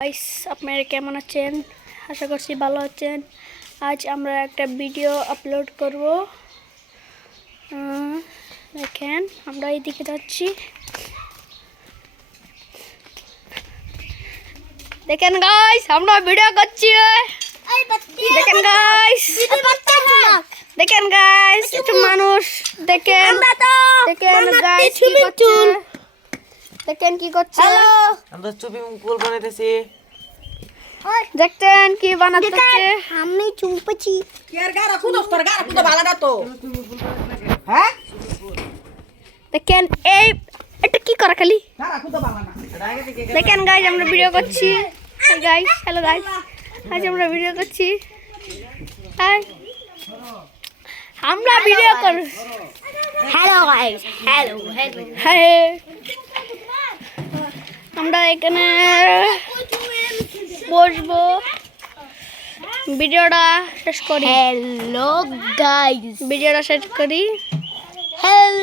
Guys আপনারা কেমন আছেন? আশা করছি ভালো আছেন। আজ আমরা একটা ভিডিও আপলোড করব। দেখেন আমরা এইদিকে যাচ্ছি। দেখেন গাইস আমরা ভিডিও করছি। দেখেন গাইস, দেখেন গাইস একটু মানুষ দেখেন, দেখেন গাইস কি করছে, দেখেন কি করছে। আমরা ছবি মুকুল বানাইতেছি। দেখতেন কি বানাচ্ছে। আমি চুম্পছি কেয়ার গারা কুদস তোর গারা কুদো ভালো না তো। হ্যাঁ দেখেন এই এটা কি করে খালি। গারা কুদো ভালো না। দেখেন গাইস আমরা ভিডিও করছি। হাই গাইস, হ্যালো গাইস, আজ আমরা ভিডিও করছি। হাই আমরা ভিডিও কর। Hello guys, hello hello hi আমরা এখানে বসবো, ভিডিওটা শেষ করি। হ্যালো গাইস, ভিডিওটা শেষ করি। হ্যালো।